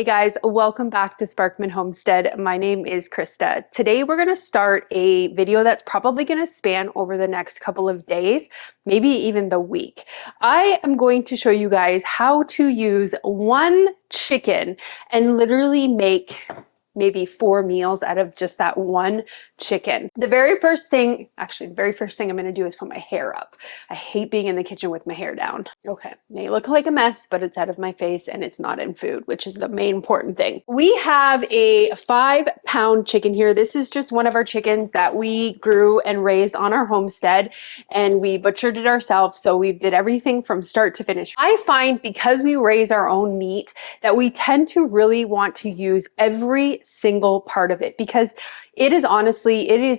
Hey guys, welcome back to Sparkman Homestead. My name is Krista. Today we're gonna start a video that's probably gonna span over the next couple of days, maybe even the week. I am going to show you guys how to use one chicken and literally make maybe 4 meals out of just that one chicken. The very first thing I'm gonna do is put my hair up. I hate being in the kitchen with my hair down. Okay, may look like a mess, but it's out of my face and it's not in food, which is the main important thing. We have a 5-pound chicken here. This is just one of our chickens that we grew and raised on our homestead, and we butchered it ourselves. So we did everything from start to finish. I find because we raise our own meat that we tend to really want to use every single part of it, because it is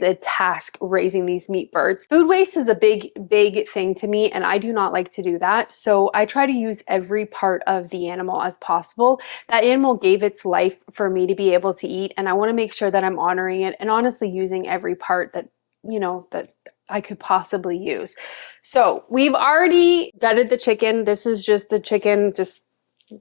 a task raising these meat birds. Food waste is a big thing to me, and I do not like to do that. So I try to use every part of the animal as possible. That animal gave its life for me to be able to eat, and I want to make sure that I'm honoring it and honestly using every part that, that I could possibly use. So we've already gutted the chicken. This is just the chicken, just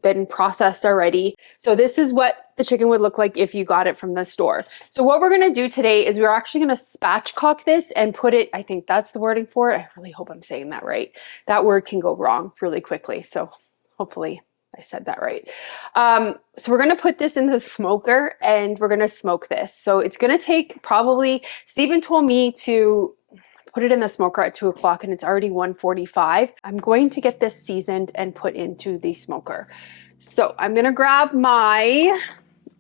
been processed already. So this is what the chicken would look like if you got it from the store. So what we're gonna do today is we're actually gonna spatchcock this and put it, I think that's the wording for it. I really hope I'm saying that right. That word can go wrong really quickly. So hopefully I said that right. So we're gonna put this in the smoker and we're gonna smoke this. So it's gonna take probably, Stephen told me to put it in the smoker at 2 o'clock and it's already 1:45. I'm going to get this seasoned and put into the smoker. So I'm gonna grab my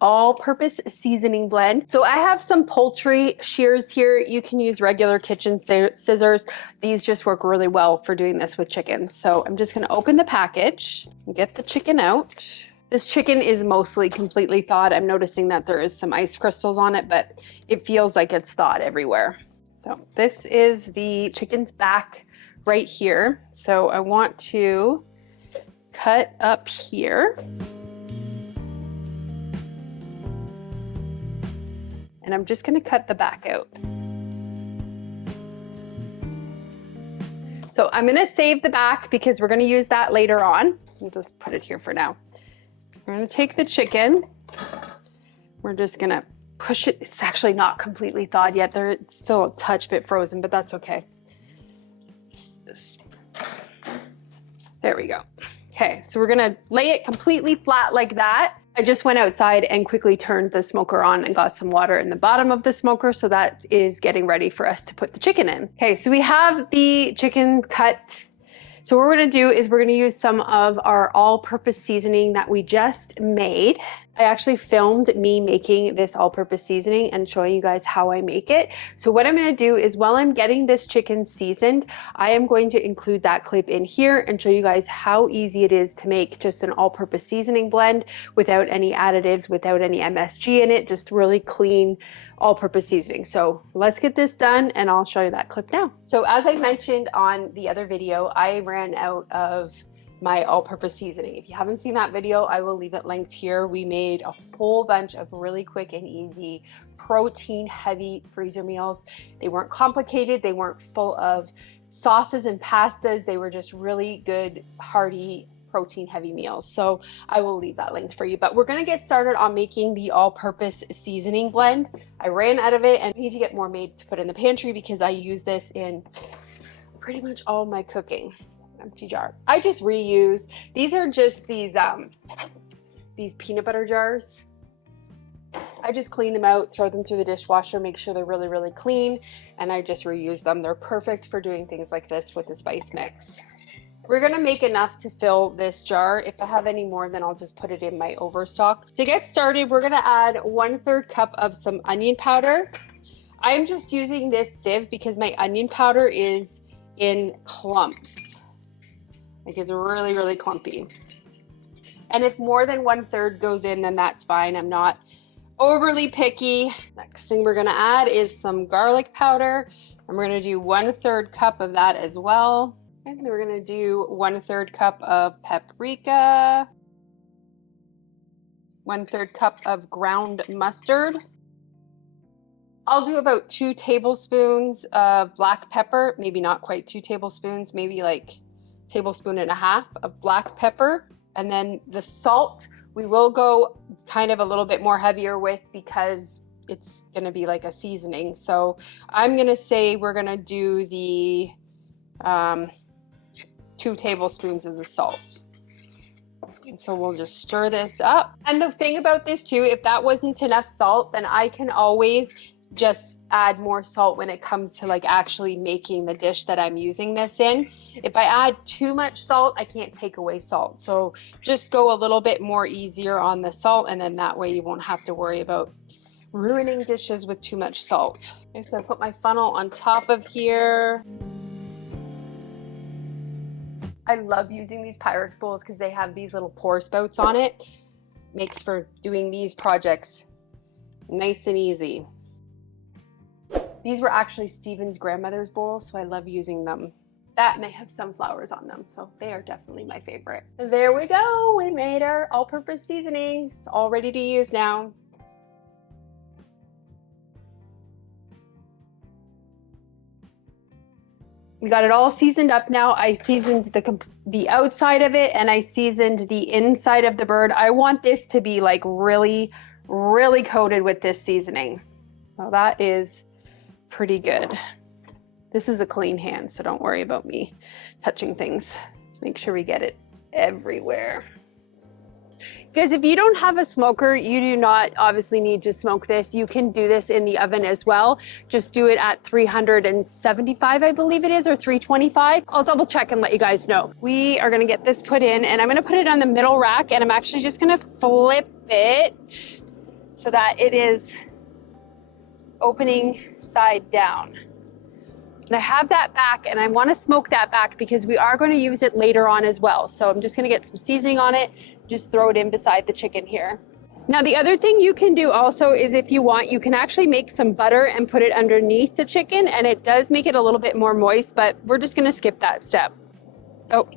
all-purpose seasoning blend. So I have some poultry shears here. You can use regular kitchen scissors. These just work really well for doing this with chickens. So I'm just gonna open the package and get the chicken out. This chicken is mostly completely thawed. I'm noticing that there is some ice crystals on it, but it feels like it's thawed everywhere. So this is the chicken's back right here. So I want to cut up here. And I'm just gonna cut the back out. So I'm gonna save the back because we're gonna use that later on. I'll just put it here for now. We're gonna take the chicken. We're just gonna push it. It's actually not completely thawed yet. There's still a touch bit frozen, but that's okay. There we go. Okay, so we're gonna lay it completely flat like that. I just went outside and quickly turned the smoker on and got some water in the bottom of the smoker, so that is getting ready for us to put the chicken in. Okay, so we have the chicken cut. So what we're gonna do is we're gonna use some of our all-purpose seasoning that we just made. I actually filmed me making this all-purpose seasoning and showing you guys how I make it. So what I'm gonna do is while I'm getting this chicken seasoned, I am going to include that clip in here and show you guys how easy it is to make just an all-purpose seasoning blend without any additives, without any MSG in it, just really clean all-purpose seasoning. So let's get this done and I'll show you that clip now. So as I mentioned on the other video, I ran out of my all-purpose seasoning. If you haven't seen that video, I will leave it linked here. We made a whole bunch of really quick and easy protein heavy freezer meals. They weren't complicated. They weren't full of sauces and pastas. They were just really good, hearty, protein heavy meals. So I will leave that linked for you, but we're gonna get started on making the all-purpose seasoning blend. I ran out of it and I need to get more made to put in the pantry because I use this in pretty much all my cooking. Empty jar. I just reuse. These are just these peanut butter jars. I just clean them out, throw them through the dishwasher, make sure they're really, really clean, and I just reuse them. They're perfect for doing things like this with the spice mix. We're gonna make enough to fill this jar. If I have any more, then I'll just put it in my overstock. To get started, we're gonna add 1/3 cup of some onion powder. I'm just using this sieve because my onion powder is in clumps. Like it's really, really clumpy. And if more than 1/3 goes in, then that's fine. I'm not overly picky. Next thing we're gonna add is some garlic powder. And we're gonna do 1/3 cup of that as well. And then we're gonna do 1/3 cup of paprika, 1/3 cup of ground mustard. I'll do about 2 tablespoons of black pepper, maybe not quite 2 tablespoons, maybe like 1.5 tablespoons of black pepper. And then the salt, we will go kind of a little bit more heavier with because it's gonna be like a seasoning. So I'm gonna say we're gonna do the 2 tablespoons of the salt. And so we'll just stir this up. And the thing about this too, if that wasn't enough salt, then I can always just add more salt when it comes to like actually making the dish that I'm using this in. If I add too much salt, I can't take away salt. So just go a little bit more easier on the salt, and then that way you won't have to worry about ruining dishes with too much salt. Okay, so I put my funnel on top of here. I love using these Pyrex bowls because they have these little pour spouts on it. Makes for doing these projects nice and easy. These were actually Stephen's grandmother's bowls, so I love using them. That, and they have sunflowers on them, so they are definitely my favorite. There we go, we made our all-purpose seasoning. It's all ready to use now. We got it all seasoned up now. I seasoned the outside of it, and I seasoned the inside of the bird. I want this to be like really, really coated with this seasoning. Well, that is pretty good. This is a clean hand, so don't worry about me touching things. Let's make sure we get it everywhere. Guys, if you don't have a smoker, you do not obviously need to smoke this. You can do this in the oven as well. Just do it at 375, I believe it is, or 325. I'll double check and let you guys know. We are gonna get this put in, and I'm gonna put it on the middle rack, and I'm actually just gonna flip it so that it is opening side down. And I have that back, and I wanna smoke that back because we are gonna use it later on as well. So I'm just gonna get some seasoning on it, just throw it in beside the chicken here. Now, the other thing you can do also is, if you want, you can actually make some butter and put it underneath the chicken, and it does make it a little bit more moist, but we're just gonna skip that step. Oh,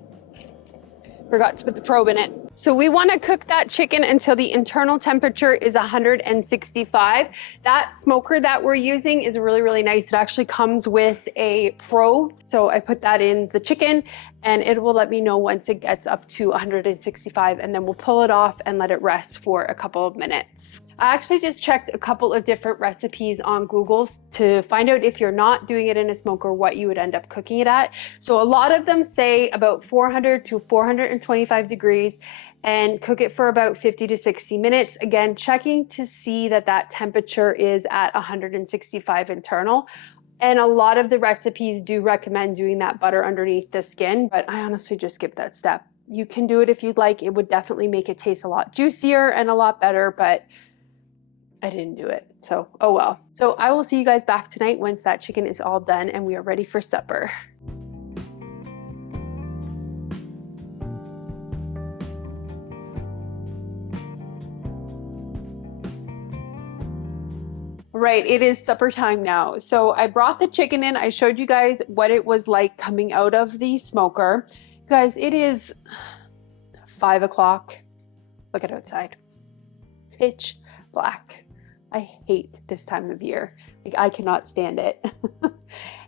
forgot to put the probe in it. So we wanna cook that chicken until the internal temperature is 165. That smoker that we're using is really, really nice. It actually comes with a probe. So I put that in the chicken, and it will let me know once it gets up to 165, and then we'll pull it off and let it rest for a couple of minutes. I actually just checked a couple of different recipes on Google to find out, if you're not doing it in a smoker, what you would end up cooking it at. So a lot of them say about 400 to 425 degrees and cook it for about 50 to 60 minutes. Again, checking to see that that temperature is at 165 internal. And a lot of the recipes do recommend doing that butter underneath the skin, but I honestly just skip that step. You can do it if you'd like. It would definitely make it taste a lot juicier and a lot better, but I didn't do it, so oh well. So I will see you guys back tonight once that chicken is all done and we are ready for supper. Right, it is supper time now. So I brought the chicken in. I showed you guys what it was like coming out of the smoker. Guys, it is 5 o'clock. Look at outside. Pitch black. I hate this time of year. Like, I cannot stand it.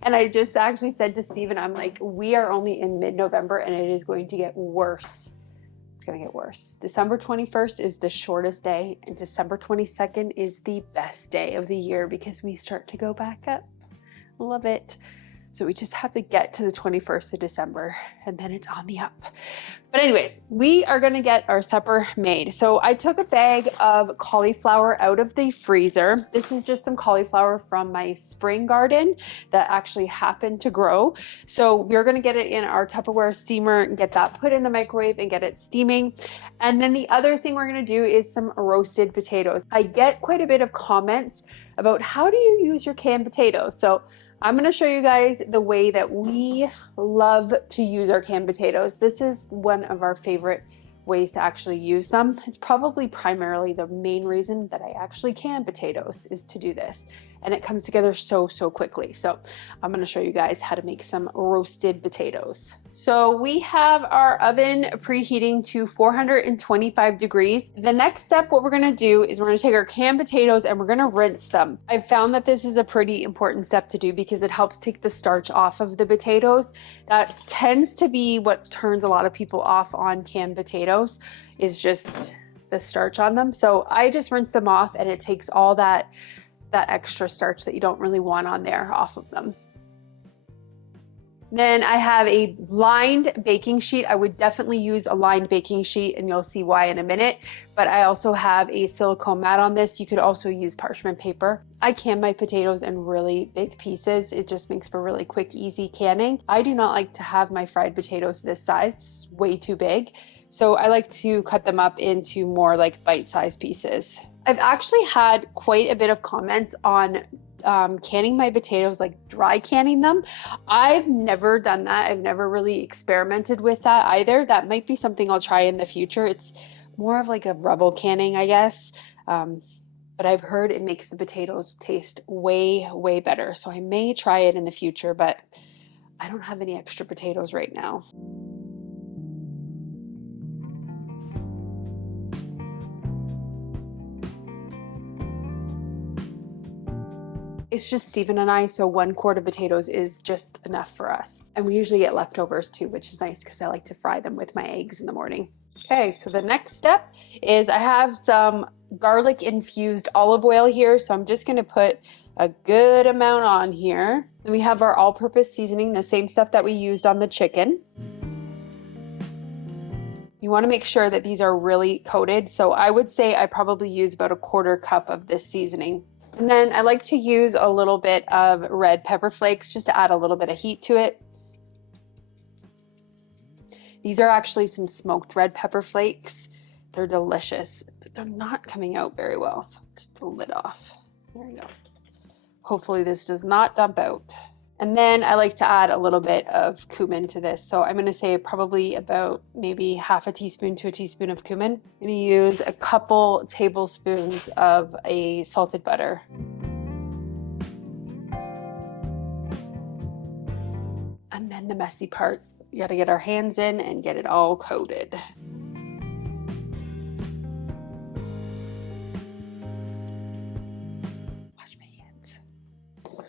And I just actually said to Stephen, I'm like, we are only in mid-November and it is going to get worse. It's gonna get worse. December 21st is the shortest day, and December 22nd is the best day of the year because we start to go back up. Love it. So we just have to get to the 21st of December and then it's on the up. But anyways, we are gonna get our supper made. So I took a bag of cauliflower out of the freezer. This is just some cauliflower from my spring garden that actually happened to grow. So we're gonna get it in our Tupperware steamer and get that put in the microwave and get it steaming. And then the other thing we're gonna do is some roasted potatoes. I get quite a bit of comments about how do you use your canned potatoes? So I'm gonna show you guys the way that we love to use our canned potatoes. This is one of our favorite ways to actually use them. It's probably primarily the main reason that I actually can potatoes is to do this. And it comes together so quickly. So I'm gonna show you guys how to make some roasted potatoes. So we have our oven preheating to 425 degrees. The next step, what we're gonna do is we're gonna take our canned potatoes and we're gonna rinse them. I've found that this is a pretty important step to do because it helps take the starch off of the potatoes. That tends to be what turns a lot of people off on canned potatoes, is just the starch on them. So I just rinse them off and it takes all that extra starch that you don't really want on there off of them. Then I have a lined baking sheet. I would definitely use a lined baking sheet and you'll see why in a minute. But I also have a silicone mat on this. You could also use parchment paper. I can my potatoes in really big pieces. It just makes for really quick, easy canning. I do not like to have my fried potatoes this size. It's way too big. So I like to cut them up into more like bite-sized pieces. I've actually had quite a bit of comments on canning my potatoes, like dry canning them. I've never done that. I've never really experimented with that either. That might be something I'll try in the future. It's more of like a rubble canning, I guess. But I've heard it makes the potatoes taste way, way better. So I may try it in the future, but I don't have any extra potatoes right now. It's just Steven and I, so 1 quart of potatoes is just enough for us. And we usually get leftovers too, which is nice because I like to fry them with my eggs in the morning. Okay, so the next step is I have some garlic infused olive oil here. So I'm just gonna put a good amount on here. Then we have our all-purpose seasoning, the same stuff that we used on the chicken. You wanna make sure that these are really coated. So I would say I probably use about a 1/4 cup of this seasoning. And then I like to use a little bit of red pepper flakes just to add a little bit of heat to it. These are actually some smoked red pepper flakes. They're delicious, but they're not coming out very well. So let's take the lid off. There we go. Hopefully this does not dump out. And then I like to add a little bit of cumin to this. So I'm gonna say probably about maybe 1/2 teaspoon to a teaspoon of cumin. I'm gonna use a couple tablespoons of a salted butter. And then the messy part, we gotta get our hands in and get it all coated.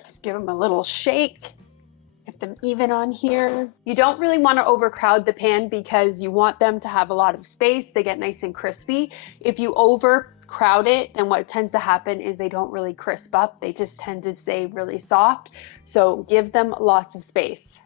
Just give them a little shake, get them even on here. You don't really want to overcrowd the pan because you want them to have a lot of space. They get nice and crispy. If you overcrowd it, then what tends to happen is they don't really crisp up. They just tend to stay really soft. So give them lots of space.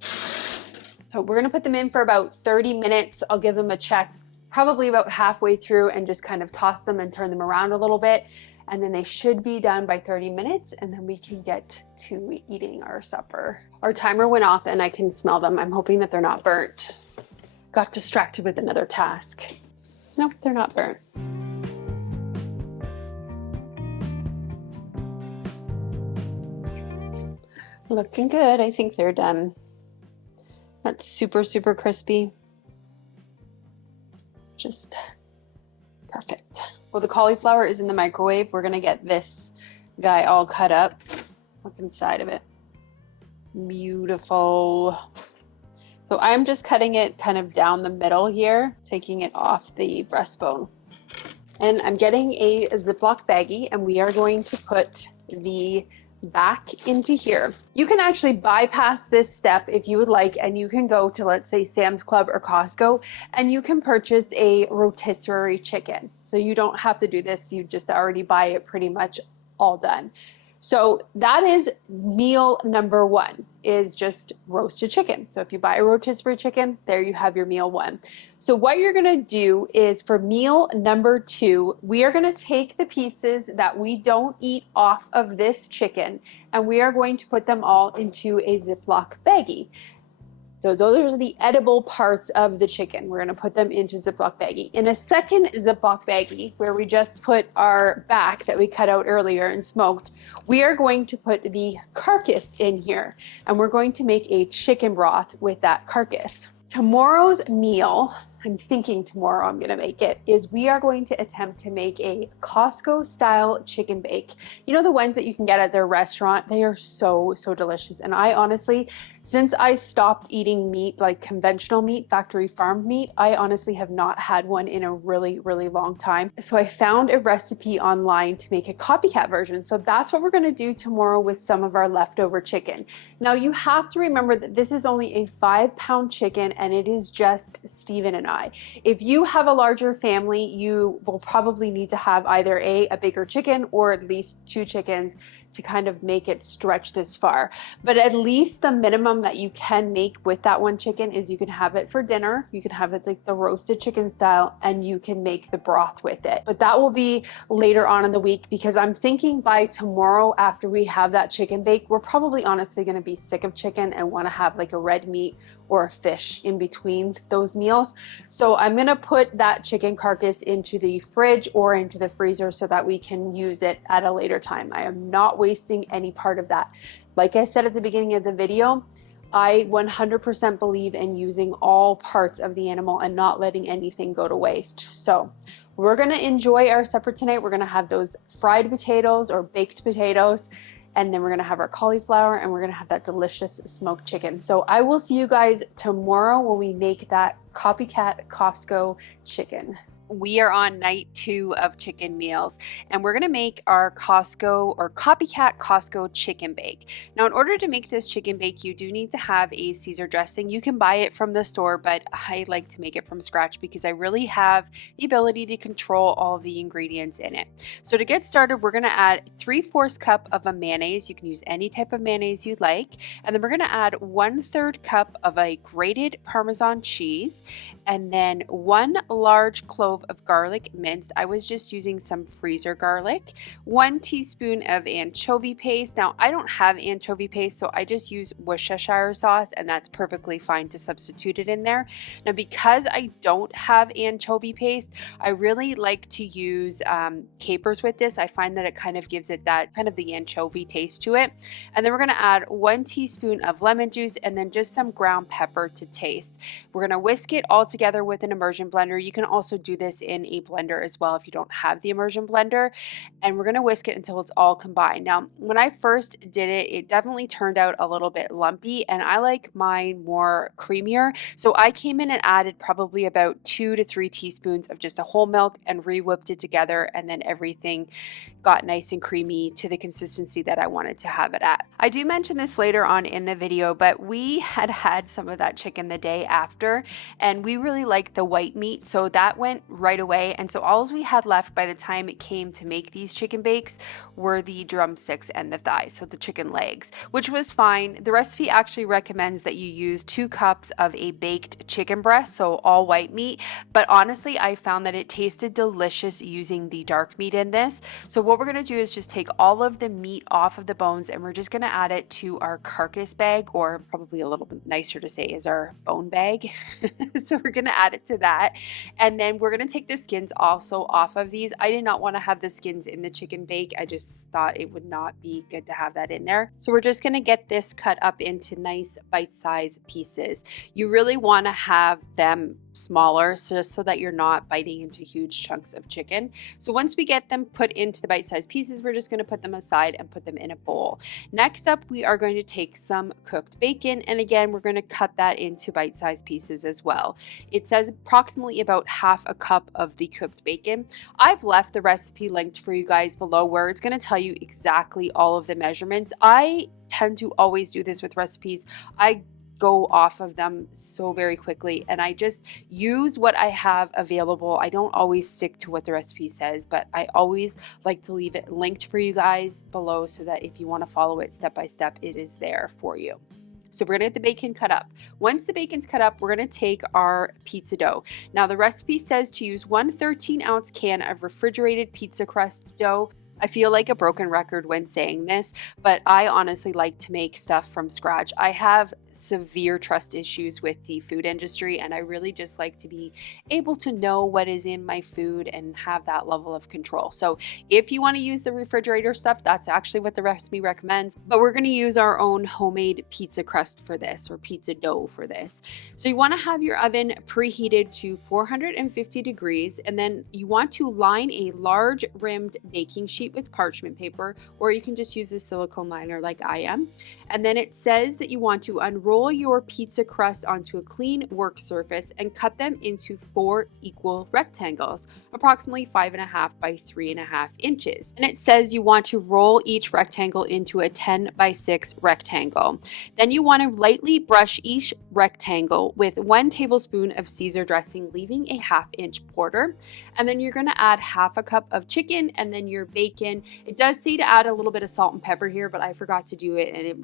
So we're gonna put them in for about 30 minutes. I'll give them a check probably about halfway through and just kind of toss them and turn them around a little bit. And then they should be done by 30 minutes and then we can get to eating our supper. Our timer went off and I can smell them. I'm hoping that they're not burnt. Got distracted with another task. Nope, they're not burnt. Looking good. I think they're done. Not super, super crispy. Just perfect. Well, the cauliflower is in the microwave. We're gonna get this guy all cut up. Look inside of it. Beautiful. So I'm just cutting it kind of down the middle here, taking it off the breastbone. And I'm getting a Ziploc baggie and we are going to put the back into here. You can actually bypass this step if you would like, and you can go to, let's say, Sam's Club or Costco, and you can purchase a rotisserie chicken. So you don't have to do this. You just already buy it pretty much all done. So that is meal number 1, is just roasted chicken. So if you buy a rotisserie chicken, there you have your meal 1. So what you're gonna do is for meal number 2, we are gonna take the pieces that we don't eat off of this chicken and we are going to put them all into a Ziploc baggie. So those are the edible parts of the chicken. We're gonna put them into Ziploc baggie. In a second Ziploc baggie, where we just put our back that we cut out earlier and smoked, we are going to put the carcass in here. And we're going to make a chicken broth with that carcass. Tomorrow's meal, I'm thinking tomorrow I'm gonna make it, is we are going to attempt to make a Costco style chicken bake. You know the ones that you can get at their restaurant? They are so, so delicious. And I honestly, since I stopped eating meat, like conventional meat, factory farmed meat, I honestly have not had one in a really, really long time. So I found a recipe online to make a copycat version. So that's what we're gonna do tomorrow with some of our leftover chicken. Now you have to remember that this is only a 5-pound chicken and it is just Steven and and I. If you have a larger family, you will probably need to have either a bigger chicken or at least 2 chickens to kind of make it stretch this far. But at least the minimum that you can make with that 1 chicken is you can have it for dinner, you can have it like the roasted chicken style, and you can make the broth with it. But that will be later on in the week, because I'm thinking by tomorrow after we have that chicken bake, we're probably honestly going to be sick of chicken and want to have like a red meat or a fish in between those meals. So I'm gonna put that chicken carcass into the fridge or into the freezer so that we can use it at a later time. I am not wasting any part of that. Like I said at the beginning of the video, I 100% believe in using all parts of the animal and not letting anything go to waste. So we're gonna enjoy our supper tonight. We're gonna have those fried potatoes or baked potatoes, and then we're gonna have our cauliflower, and we're gonna have that delicious smoked chicken. So I will see you guys tomorrow when we make that copycat Costco chicken. We are on night 2 of chicken meals, and we're gonna make our Costco or copycat Costco chicken bake. Now, in order to make this chicken bake, you do need to have a Caesar dressing. You can buy it from the store, but I like to make it from scratch because I really have the ability to control all of the ingredients in it. So to get started, we're gonna add 3/4 cup of a mayonnaise. You can use any type of mayonnaise you'd like. And then we're gonna add 1/3 cup of a grated Parmesan cheese, and then 1 large clove of garlic minced. I was just using some freezer garlic, 1 teaspoon of anchovy paste. Now I don't have anchovy paste, so I just use Worcestershire sauce, and that's perfectly fine to substitute it in there. Now, because I don't have anchovy paste, I really like to use capers with this. I find that it kind of gives it that kind of the anchovy taste to it. And then we're gonna add 1 teaspoon of lemon juice, and then just some ground pepper to taste. We're gonna whisk it all together with an immersion blender. You can also do this in a blender as well if you don't have the immersion blender. And we're gonna whisk it until it's all combined. Now, when I first did it, it definitely turned out a little bit lumpy, and I like mine more creamier. So I came in and added probably about 2 to 3 teaspoons of just a whole milk and re-whipped it together, and then everything got nice and creamy to the consistency that I wanted to have it at. I do mention this later on in the video, but we had some of that chicken the day after, and we really liked the white meat, so that went right away. And so all we had left by the time it came to make these chicken bakes were the drumsticks and the thighs, so the chicken legs, which was fine. The recipe actually recommends that you use 2 cups of a baked chicken breast, so all white meat, but honestly I found that it tasted delicious using the dark meat in this. So what we're gonna do is just take all of the meat off of the bones, and we're just gonna add it to our carcass bag, or probably a little bit nicer to say is our bone bag. So we're gonna add it to that, and then we're gonna take the skins also off of these. I did not want to have the skins in the chicken bake. I just thought it would not be good to have that in there. So we're just gonna get this cut up into nice bite-sized pieces. You really want to have them smaller just so that you're not biting into huge chunks of chicken. So once we get them put into the bite-sized pieces, we're just going to put them aside and put them in a bowl. Next up, we are going to take some cooked bacon, and again we're going to cut that into bite-sized pieces as well. It says approximately about 1/2 cup of the cooked bacon. I've left the recipe linked for you guys below, where it's going to tell you exactly all of the measurements. I tend to always do this with recipes. I go off of them so very quickly, and I just use what I have available. I don't always stick to what the recipe says, but I always like to leave it linked for you guys below so that if you want to follow it step by step, it is there for you. So we're gonna get the bacon cut up. Once the bacon's cut up, we're gonna take our pizza dough. Now the recipe says to use 1 13-ounce can of refrigerated pizza crust dough. I feel like a broken record when saying this, but I honestly like to make stuff from scratch. I have severe trust issues with the food industry, and I really just like to be able to know what is in my food and have that level of control. So if you want to use the refrigerator stuff, that's actually what the recipe recommends, but we're going to use our own homemade pizza crust for this, or pizza dough for this. So you want to have your oven preheated to 450 degrees, and then you want to line a large rimmed baking sheet with parchment paper, or you can just use a silicone liner like I am. And then it says that you want to unroll roll your pizza crust onto a clean work surface and cut them into 4 equal rectangles, approximately 5.5 by 3.5 inches. And it says you want to roll each rectangle into a 10 by 6 rectangle. Then you want to lightly brush each rectangle with 1 tablespoon of Caesar dressing, leaving a 1/2 inch border. And then you're going to add 1/2 cup of chicken and then your bacon. It does say to add a little bit of salt and pepper here, but I forgot to do it and it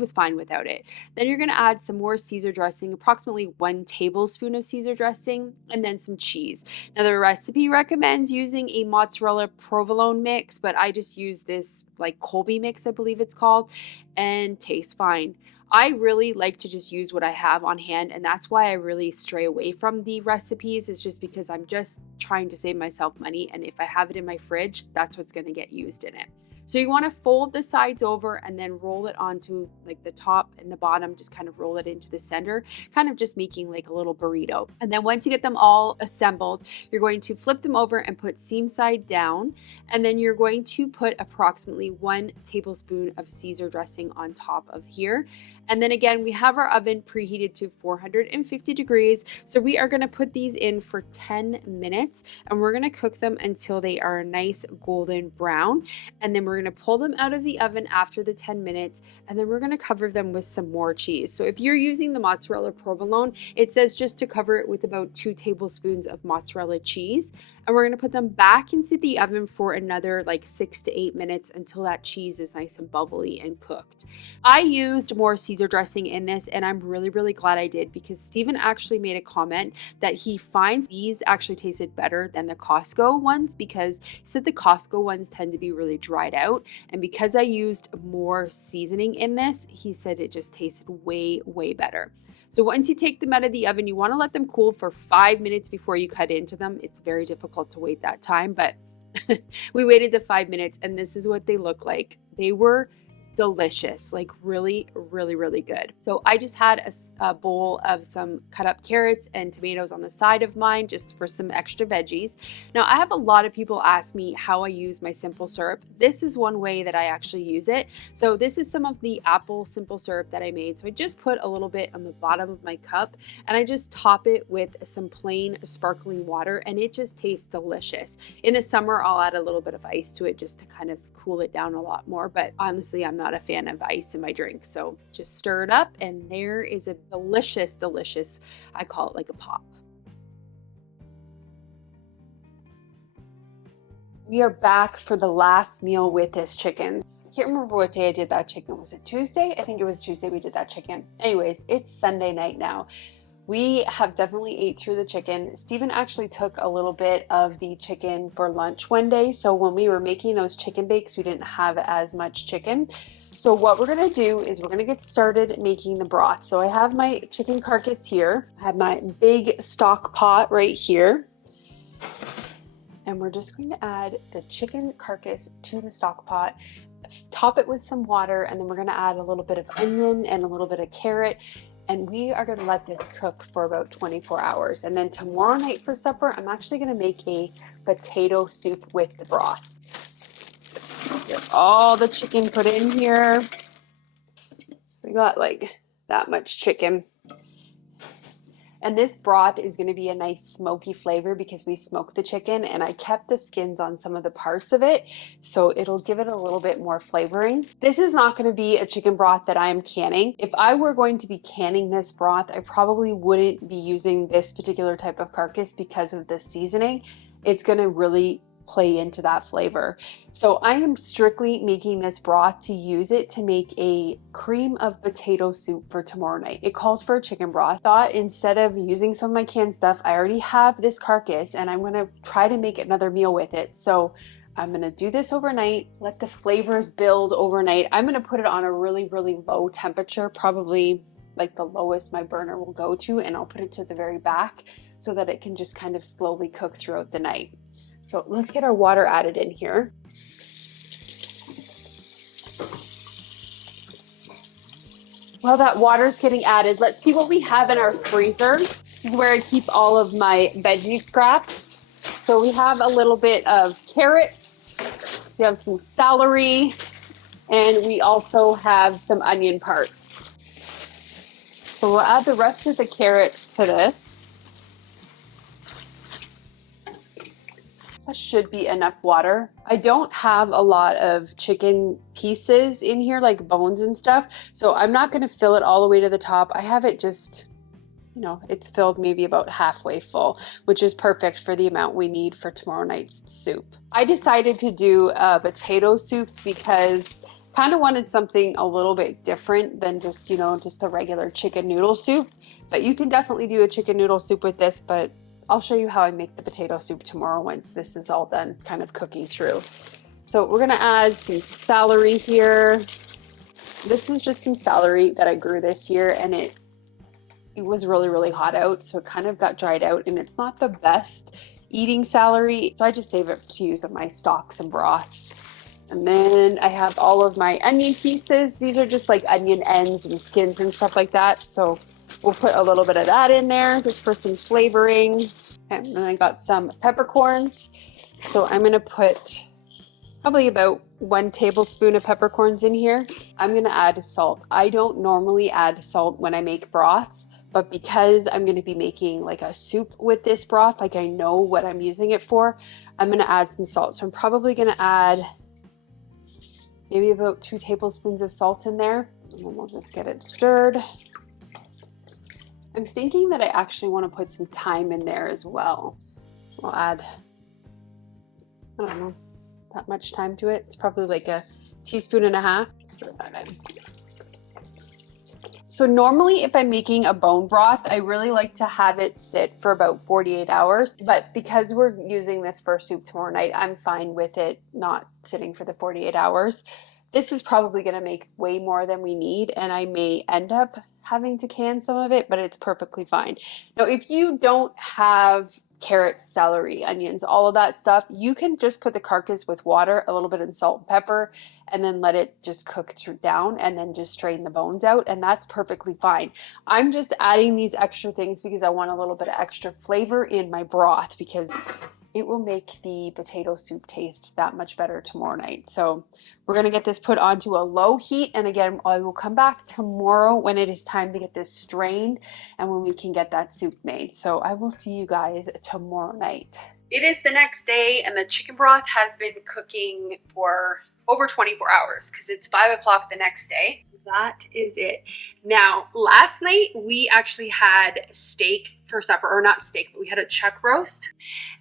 was fine without it. Then you're going to add some more Caesar dressing, approximately 1 tablespoon of Caesar dressing, and then some cheese. Now the recipe recommends using a mozzarella provolone mix, but I just use this like Colby mix, I believe it's called, and tastes fine. I really like to just use what I have on hand, and that's why I really stray away from the recipes. It's just because I'm just trying to save myself money, and if I have it in my fridge, that's what's going to get used in it. So you want to fold the sides over and then roll it onto like the top and the bottom, just kind of roll it into the center, kind of just making like a little burrito. And then once you get them all assembled, you're going to flip them over and put seam side down. And then you're going to put approximately 1 tablespoon of Caesar dressing on top of here. And then again, we have our oven preheated to 450 degrees. So we are going to put these in for 10 minutes and we're going to cook them until they are a nice golden brown. And then we're going to pull them out of the oven after the 10 minutes and then we're going to cover them with some more cheese. So if you're using the mozzarella provolone, it says just to cover it with about 2 tablespoons of mozzarella cheese. And we're going to put them back into the oven for another like 6 to 8 minutes until that cheese is nice and bubbly and cooked. I used more Caesar dressing in this and I'm really glad I did, because Steven actually made a comment that he finds these actually tasted better than the Costco ones, because he said the Costco ones tend to be really dried out, and because I used more seasoning in this, he said it just tasted way better. So once you take them out of the oven, you want to let them cool for 5 minutes before you cut into them. It's very difficult to wait that time, but we waited the 5 minutes and this is what they look like. They were delicious, like really good. So I just had a bowl of some cut up carrots and tomatoes on the side of mine just for some extra veggies. Now I have a lot of people ask me how I use my simple syrup. This is one way that I actually use it. So this is some of the apple simple syrup that I made. So I just put a little bit on the bottom of my cup and I just top it with some plain sparkling water and it just tastes delicious. In the summer I'll add a little bit of ice to it just to kind of cool it down a lot more, but honestly I'm not a fan of ice in my drinks. So just stir it up and there is a delicious, I call it like a pop. We are back for the last meal with this chicken. I can't remember what day I did that chicken. Was it Tuesday? I think it was Tuesday we did that chicken. Anyways, it's Sunday night now. We have definitely ate through the chicken. Steven actually took a little bit of the chicken for lunch one day. So when we were making those chicken bakes, we didn't have as much chicken. So what we're gonna do is we're gonna get started making the broth. So I have my chicken carcass here. I have my big stock pot right here. And we're just going to add the chicken carcass to the stock pot, top it with some water, and then we're gonna add a little bit of onion and a little bit of carrot. And we are going to let this cook for about 24 hours. And then tomorrow night for supper, I'm actually going to make a potato soup with the broth. Get all the chicken put in here. We got like that much chicken. And this broth is going to be a nice smoky flavor because we smoked the chicken and I kept the skins on some of the parts of it. So it'll give it a little bit more flavoring. This is not going to be a chicken broth that I am canning. If I were going to be canning this broth, I probably wouldn't be using this particular type of carcass because of the seasoning. It's going to really play into that flavor. So I am strictly making this broth to use it to make a cream of potato soup for tomorrow night. It calls for a chicken broth. Thought instead of using some of my canned stuff, I already have this carcass and I'm gonna try to make another meal with it. So I'm gonna do this overnight, let the flavors build overnight. I'm gonna put it on a really low temperature, probably like the lowest my burner will go to, and I'll put it to the very back so that it can just kind of slowly cook throughout the night. So let's get our water added in here. While that water's getting added, let's see what we have in our freezer. This is where I keep all of my veggie scraps. So we have a little bit of carrots, we have some celery, and we also have some onion parts. So we'll add the rest of the carrots to this. That should be enough water. I don't have a lot of chicken pieces in here, like bones and stuff, so I'm not going to fill it all the way to the top. I have it just, you know, it's filled maybe about halfway full, which is perfect for the amount we need for tomorrow night's soup. I decided to do a potato soup because kind of wanted something a little bit different than just, you know, just a regular chicken noodle soup. But you can definitely do a chicken noodle soup with this, but I'll show you how I make the potato soup tomorrow once this is all done kind of cooking through. So we're gonna add some celery here. This is just some celery that I grew this year, and it was really, really hot out, so it kind of got dried out, and it's not the best eating celery, so I just save it to use in my stocks and broths. And then I have all of my onion pieces. These are just like onion ends and skins and stuff like that, so we'll put a little bit of that in there just for some flavoring. And then I got some peppercorns. So I'm gonna put probably about 1 tablespoon of peppercorns in here. I'm gonna add salt. I don't normally add salt when I make broths, but because I'm gonna be making like a soup with this broth, like I know what I'm using it for, I'm gonna add some salt. So I'm probably gonna add maybe about 2 tablespoons of salt in there, and then we'll just get it stirred. I'm thinking that I actually want to put some thyme in there as well. I'll add, I don't know, that much thyme to it. It's probably like a teaspoon and a half. Stir that in. So normally if I'm making a bone broth, I really like to have it sit for about 48 hours. But because we're using this for soup tomorrow night, I'm fine with it not sitting for the 48 hours. This is probably going to make way more than we need, and I may end up having to can some of it, but it's perfectly fine. Now, if you don't have carrots, celery, onions, all of that stuff, you can just put the carcass with water, a little bit of salt and pepper, and then let it just cook through down, and then just strain the bones out, and that's perfectly fine. I'm just adding these extra things because I want a little bit of extra flavor in my broth, because it will make the potato soup taste that much better tomorrow night. So we're gonna get this put onto a low heat, and again, I will come back tomorrow when it is time to get this strained and when we can get that soup made. So I will see you guys tomorrow night. It is the next day, and the chicken broth has been cooking for over 24 hours because it's 5 o'clock the next day. That is it. Now, last night we actually had steak for supper, or not steak, but we had a chuck roast,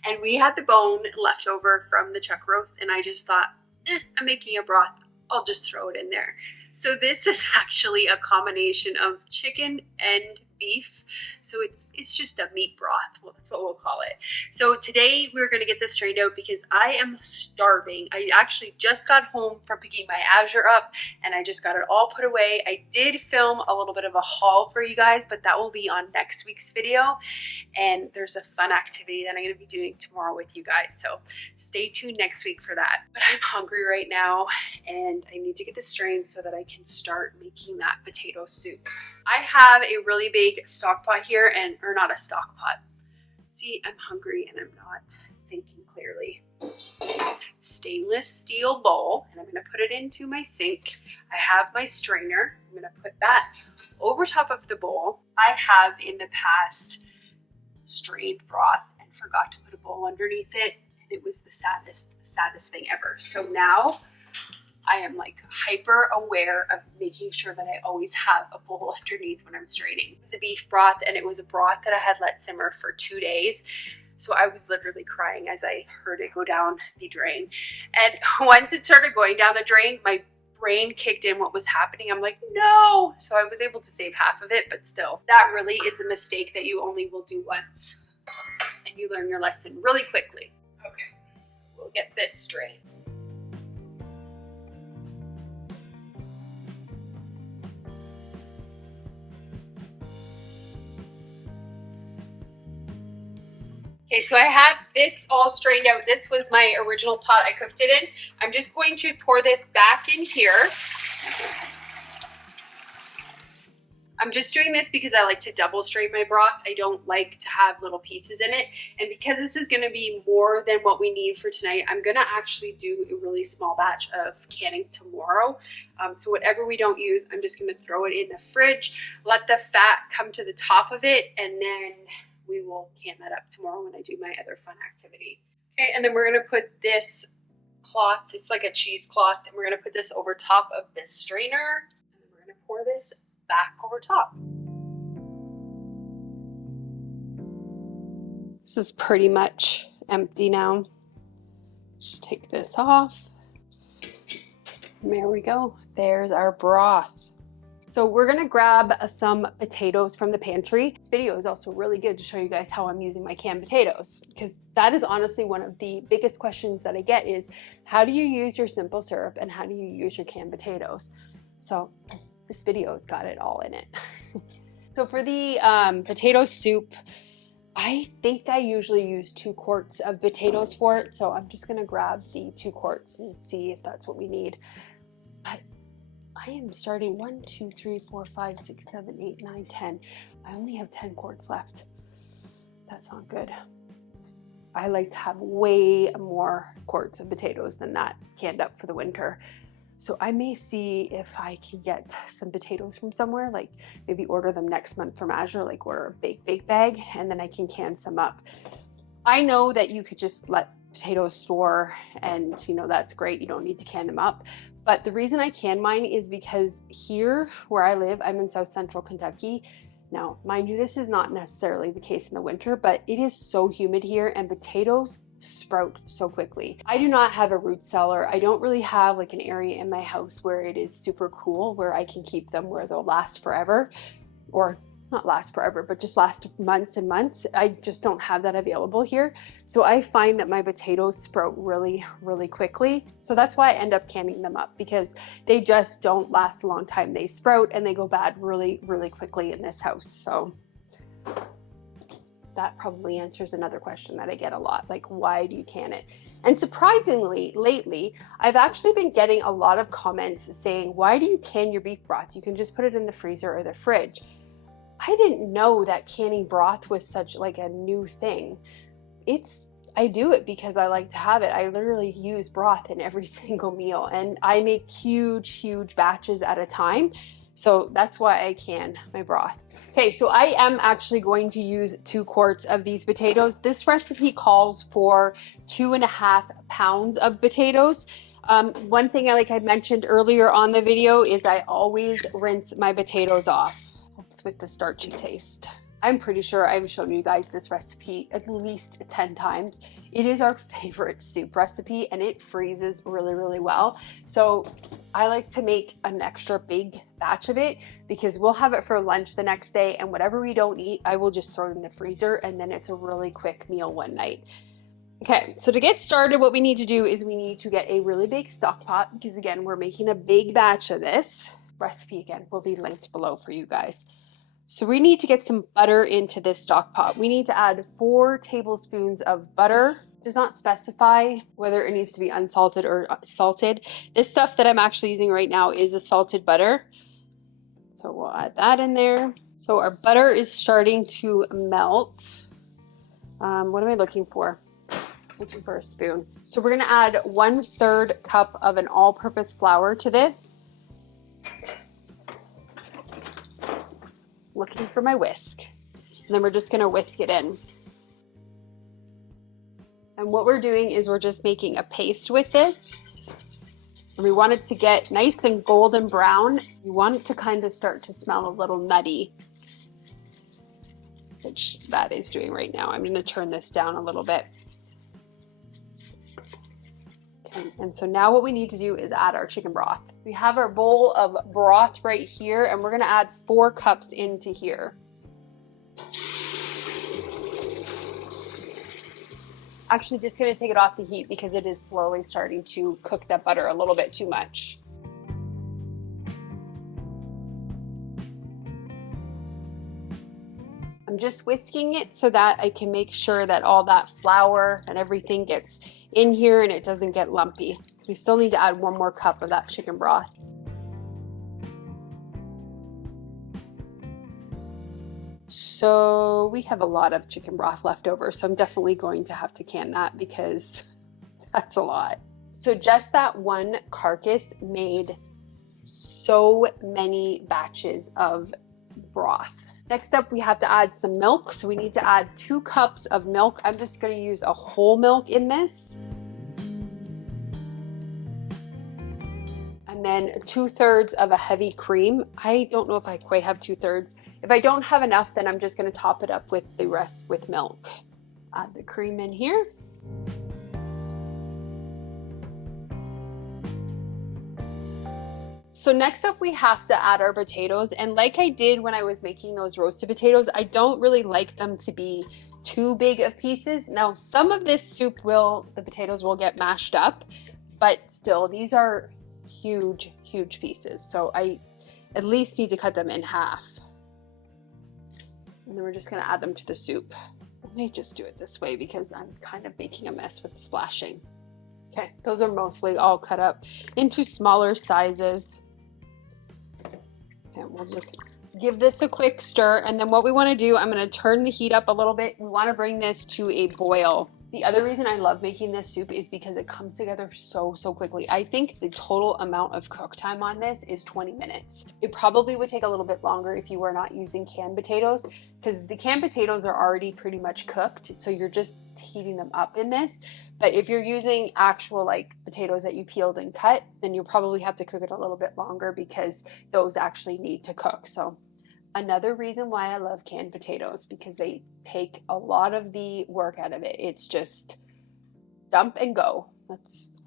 and we had the bone left over from the chuck roast, and I just thought, I'm making a broth, I'll just throw it in there. So this is actually a combination of chicken and beef, so it's just a meat broth. Well, that's what we'll call it. So today we're going to get this strained out because I am starving. I actually just got home from picking my azure up, and I just got it all put away. I did film a little bit of a haul for you guys, but that will be on next week's video, and there's a fun activity that I'm going to be doing tomorrow with you guys, so stay tuned next week for that. But I'm hungry right now, and I need to get this strained so that I can start making that potato soup. I have a really big stock pot here, or not a stock pot. See, I'm hungry and I'm not thinking clearly. Stainless steel bowl, and I'm gonna put it into my sink. I have my strainer. I'm gonna put that over top of the bowl. I have in the past strained broth and forgot to put a bowl underneath it, and it was the saddest thing ever. So now I am like hyper aware of making sure that I always have a bowl underneath when I'm straining. It was a beef broth, and it was a broth that I had let simmer for 2 days. So I was literally crying as I heard it go down the drain. And once it started going down the drain, my brain kicked in what was happening. I'm like, no! So I was able to save half of it, but still, that really is a mistake that you only will do once. And you learn your lesson really quickly. Okay, so we'll get this strained. Okay, so I have this all strained out. This was my original pot I cooked it in. I'm just going to pour this back in here. I'm just doing this because I like to double strain my broth. I don't like to have little pieces in it. And because this is gonna be more than what we need for tonight, I'm gonna actually do a really small batch of canning tomorrow. So whatever we don't use, I'm just gonna throw it in the fridge, let the fat come to the top of it, and then we will can that up tomorrow when I do my other fun activity. Okay, and then we're gonna put this cloth, it's like a cheesecloth, and we're gonna put this over top of this strainer, and then we're gonna pour this back over top. This is pretty much empty now. Just take this off. And there we go. There's our broth. So we're gonna grab some potatoes from the pantry. This video is also really good to show you guys how I'm using my canned potatoes, because that is honestly one of the biggest questions that I get is, how do you use your simple syrup and how do you use your canned potatoes? So this video's got it all in it. So for the potato soup, I think I usually use 2 quarts of potatoes for it. So I'm just gonna grab the 2 quarts and see if that's what we need. But I am starting 1, 2, 3, 4, 5, 6, 7, 8, 9, 10. I only have 10 quarts left. That's not good. I like to have way more quarts of potatoes than that canned up for the winter. So I may see if I can get some potatoes from somewhere, like maybe order them next month from Azure, like order a big bag, and then I can can some up. I know that you could just let potatoes store and that's great. You don't need to can them up. But the reason I can mine is because here where I live, I'm in South Central Kentucky. Now, mind you, this is not necessarily the case in the winter, but it is so humid here and potatoes sprout so quickly. I do not have a root cellar. I don't really have like an area in my house where it is super cool, where I can keep them where they'll last forever, or not last forever, but just last months and months. I just don't have that available here. So I find that my potatoes sprout really quickly. So that's why I end up canning them up, because they just don't last a long time. They sprout and they go bad really quickly in this house. So that probably answers another question that I get a lot, like, why do you can it? And surprisingly, lately, I've actually been getting a lot of comments saying, why do you can your beef broth? You can just put it in the freezer or the fridge. I didn't know that canning broth was such like a new thing. I do it because I like to have it. I literally use broth in every single meal, and I make huge batches at a time. So that's why I can my broth. Okay, so I am actually going to use 2 quarts of these potatoes. This recipe calls for 2.5 pounds of potatoes. One thing I mentioned earlier on the video is I always rinse my potatoes off. Helps with the starchy taste. I'm pretty sure I've shown you guys this recipe at least 10 times. It is our favorite soup recipe and it freezes really well. So I like to make an extra big batch of it because we'll have it for lunch the next day, and whatever we don't eat, I will just throw it in the freezer, and then it's a really quick meal one night. Okay, so to get started, what we need to do is we need to get a really big stock pot, because again, we're making a big batch of this. Recipe again will be linked below for you guys. So we need to get some butter into this stock pot. We need to add 4 tablespoons of butter. It does not specify whether it needs to be unsalted or salted. This stuff that I'm actually using right now is a salted butter. So we'll add that in there. So our butter is starting to melt. What am I looking for? Looking for a spoon. So we're gonna add 1/3 cup of an all-purpose flour to this. Looking for my whisk. And then we're just gonna whisk it in. And what we're doing is we're just making a paste with this. And we want it to get nice and golden brown. You want it to kind of start to smell a little nutty, which that is doing right now. I'm gonna turn this down a little bit. Okay, and so now what we need to do is add our chicken broth. We have our bowl of broth right here, and we're gonna add 4 cups into here. Actually, just gonna take it off the heat because it is slowly starting to cook that butter a little bit too much. I'm just whisking it so that I can make sure that all that flour and everything gets in here and it doesn't get lumpy. So we still need to add 1 more cup of that chicken broth. So we have a lot of chicken broth left over, so I'm definitely going to have to can that because that's a lot. So just that one carcass made so many batches of broth. Next up, we have to add some milk. So we need to add 2 cups of milk. I'm just going to use a whole milk in this. And then 2/3 of a heavy cream. I don't know if I quite have 2/3. If I don't have enough, then I'm just going to top it up with the rest with milk. Add the cream in here. So next up we have to add our potatoes, and like I did when I was making those roasted potatoes, I don't really like them to be too big of pieces. Now some of this soup the potatoes will get mashed up, but still these are huge pieces, so I at least need to cut them in half. And then we're just going to add them to the soup. I may just do it this way because I'm kind of making a mess with the splashing. Okay, those are mostly all cut up into smaller sizes. And we'll just give this a quick stir. And then what we want to do, I'm going to turn the heat up a little bit. We want to bring this to a boil. The other reason I love making this soup is because it comes together so quickly. I think the total amount of cook time on this is 20 minutes. It probably would take a little bit longer if you were not using canned potatoes, because the canned potatoes are already pretty much cooked, so you're just heating them up in this. But if you're using actual like potatoes that you peeled and cut, then you'll probably have to cook it a little bit longer because those actually need to cook. So another reason why I love canned potatoes, because they take a lot of the work out of it. It's just dump and go. That's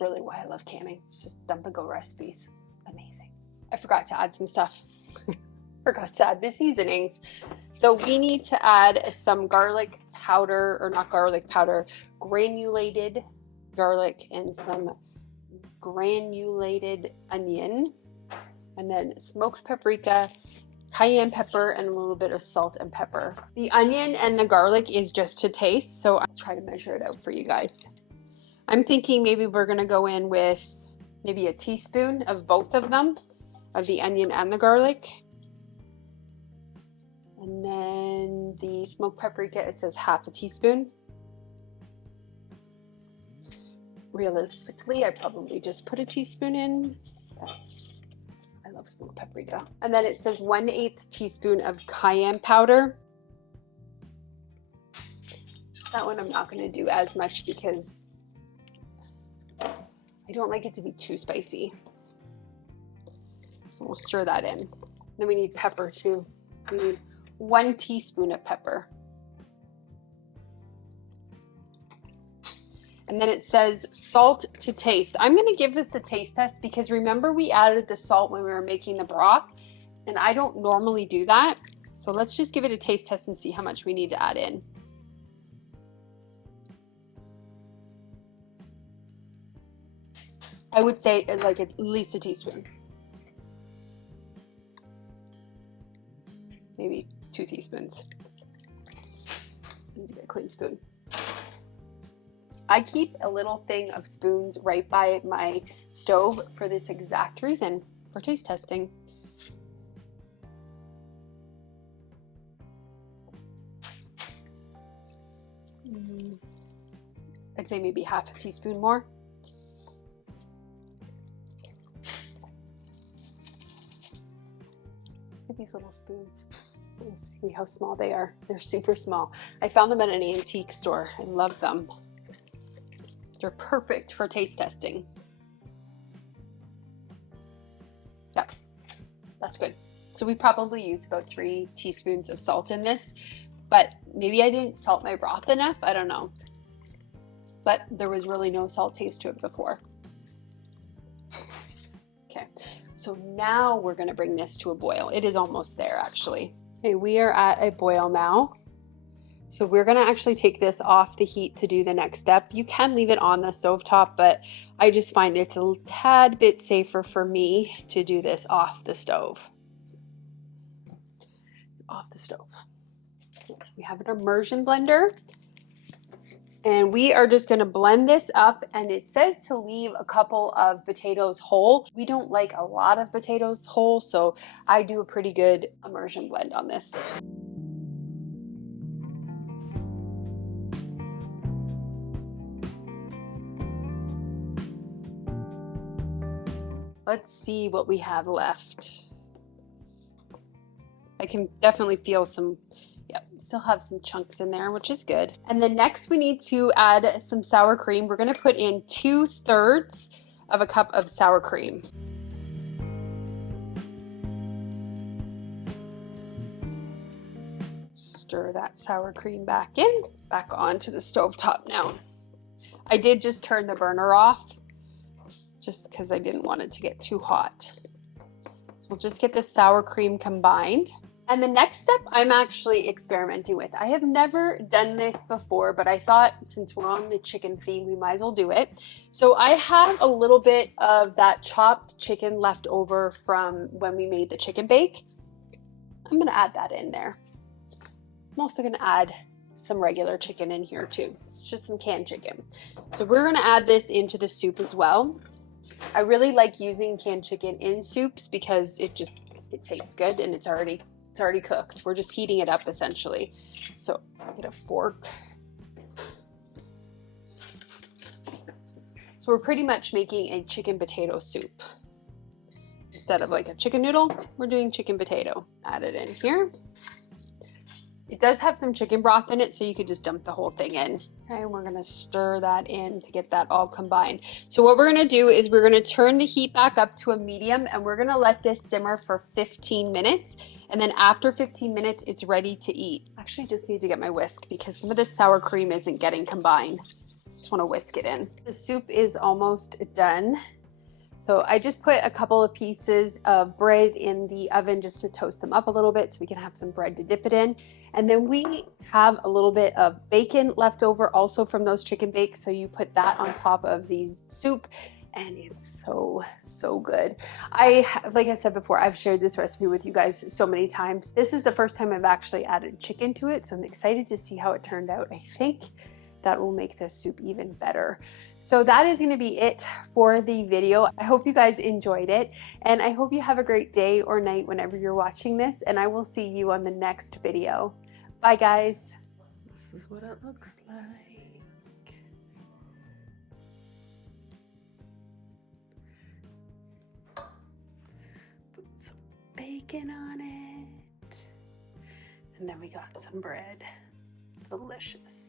really why I love canning. It's just dump and go recipes. Amazing. I forgot to add some stuff. Forgot to add the seasonings. So we need to add some garlic powder, or not garlic powder, granulated garlic, and some granulated onion, and then smoked paprika, cayenne pepper, and a little bit of salt and pepper. The onion and the garlic is just to taste, so I'll try to measure it out for you guys. I'm thinking maybe we're gonna go in with maybe a teaspoon of both of them, of the onion and the garlic. And then the smoked paprika, it says half a teaspoon. Realistically, I probably just put a teaspoon in. I love smoked paprika. And then it says 1/8 teaspoon of cayenne powder. That one I'm not going to do as much because I don't like it to be too spicy. So we'll stir that in. Then we need pepper too. We need 1 teaspoon of pepper. And then it says salt to taste. I'm going to give this a taste test because remember we added the salt when we were making the broth, and I don't normally do that. So let's just give it a taste test and see how much we need to add in. I would say like at least a teaspoon. Maybe 2 teaspoons. I need to get a clean spoon. I keep a little thing of spoons right by my stove for this exact reason, for taste testing. I'd say maybe half a teaspoon more. Look at these little spoons. See how small they are. They're super small. I found them at an antique store. I love them. They're perfect for taste testing. Yep, that's good. So we probably used about 3 teaspoons of salt in this, but maybe I didn't salt my broth enough. I don't know. But there was really no salt taste to it before. Okay, so now we're gonna bring this to a boil. It is almost there actually. Okay, we are at a boil now. So we're gonna actually take this off the heat to do the next step. You can leave it on the stovetop, but I just find it's a tad bit safer for me to do this off the stove. Off the stove. We have an immersion blender, and we are just gonna blend this up, and it says to leave a couple of potatoes whole. We don't like a lot of potatoes whole, so I do a pretty good immersion blend on this. Let's see what we have left. I can definitely feel some, yep, still have some chunks in there, which is good. And then next we need to add some sour cream. We're gonna put in 2/3 of a cup of sour cream. Stir that sour cream back in, back onto the stovetop now. I did just turn the burner off just because I didn't want it to get too hot. So we'll just get the sour cream combined. And the next step I'm actually experimenting with. I have never done this before, but I thought since we're on the chicken theme, we might as well do it. So I have a little bit of that chopped chicken left over from when we made the chicken bake. I'm gonna add that in there. I'm also gonna add some regular chicken in here too. It's just some canned chicken. So we're gonna add this into the soup as well. I really like using canned chicken in soups because it tastes good and it's already cooked. We're just heating it up essentially. So I'll get a fork. So we're pretty much making a chicken potato soup. Instead of like a chicken noodle, we're doing chicken potato. Add it in here. It does have some chicken broth in it, so you could just dump the whole thing in. Okay, we're gonna stir that in to get that all combined. So what we're gonna do is we're gonna turn the heat back up to a medium and we're gonna let this simmer for 15 minutes. And then after 15 minutes, it's ready to eat. Actually, just need to get my whisk because some of this sour cream isn't getting combined. Just wanna whisk it in. The soup is almost done. So I just put a couple of pieces of bread in the oven just to toast them up a little bit so we can have some bread to dip it in. And then we have a little bit of bacon left over also from those chicken bakes. So you put that on top of the soup and it's so, so good. Like I said before, I've shared this recipe with you guys so many times. This is the first time I've actually added chicken to it. So I'm excited to see how it turned out. I think that will make this soup even better. So that is going to be it for the video. I hope you guys enjoyed it and I hope you have a great day or night whenever you're watching this, and I will see you on the next video. Bye guys. This is what it looks like. Put some bacon on it. And then we got some bread. Delicious.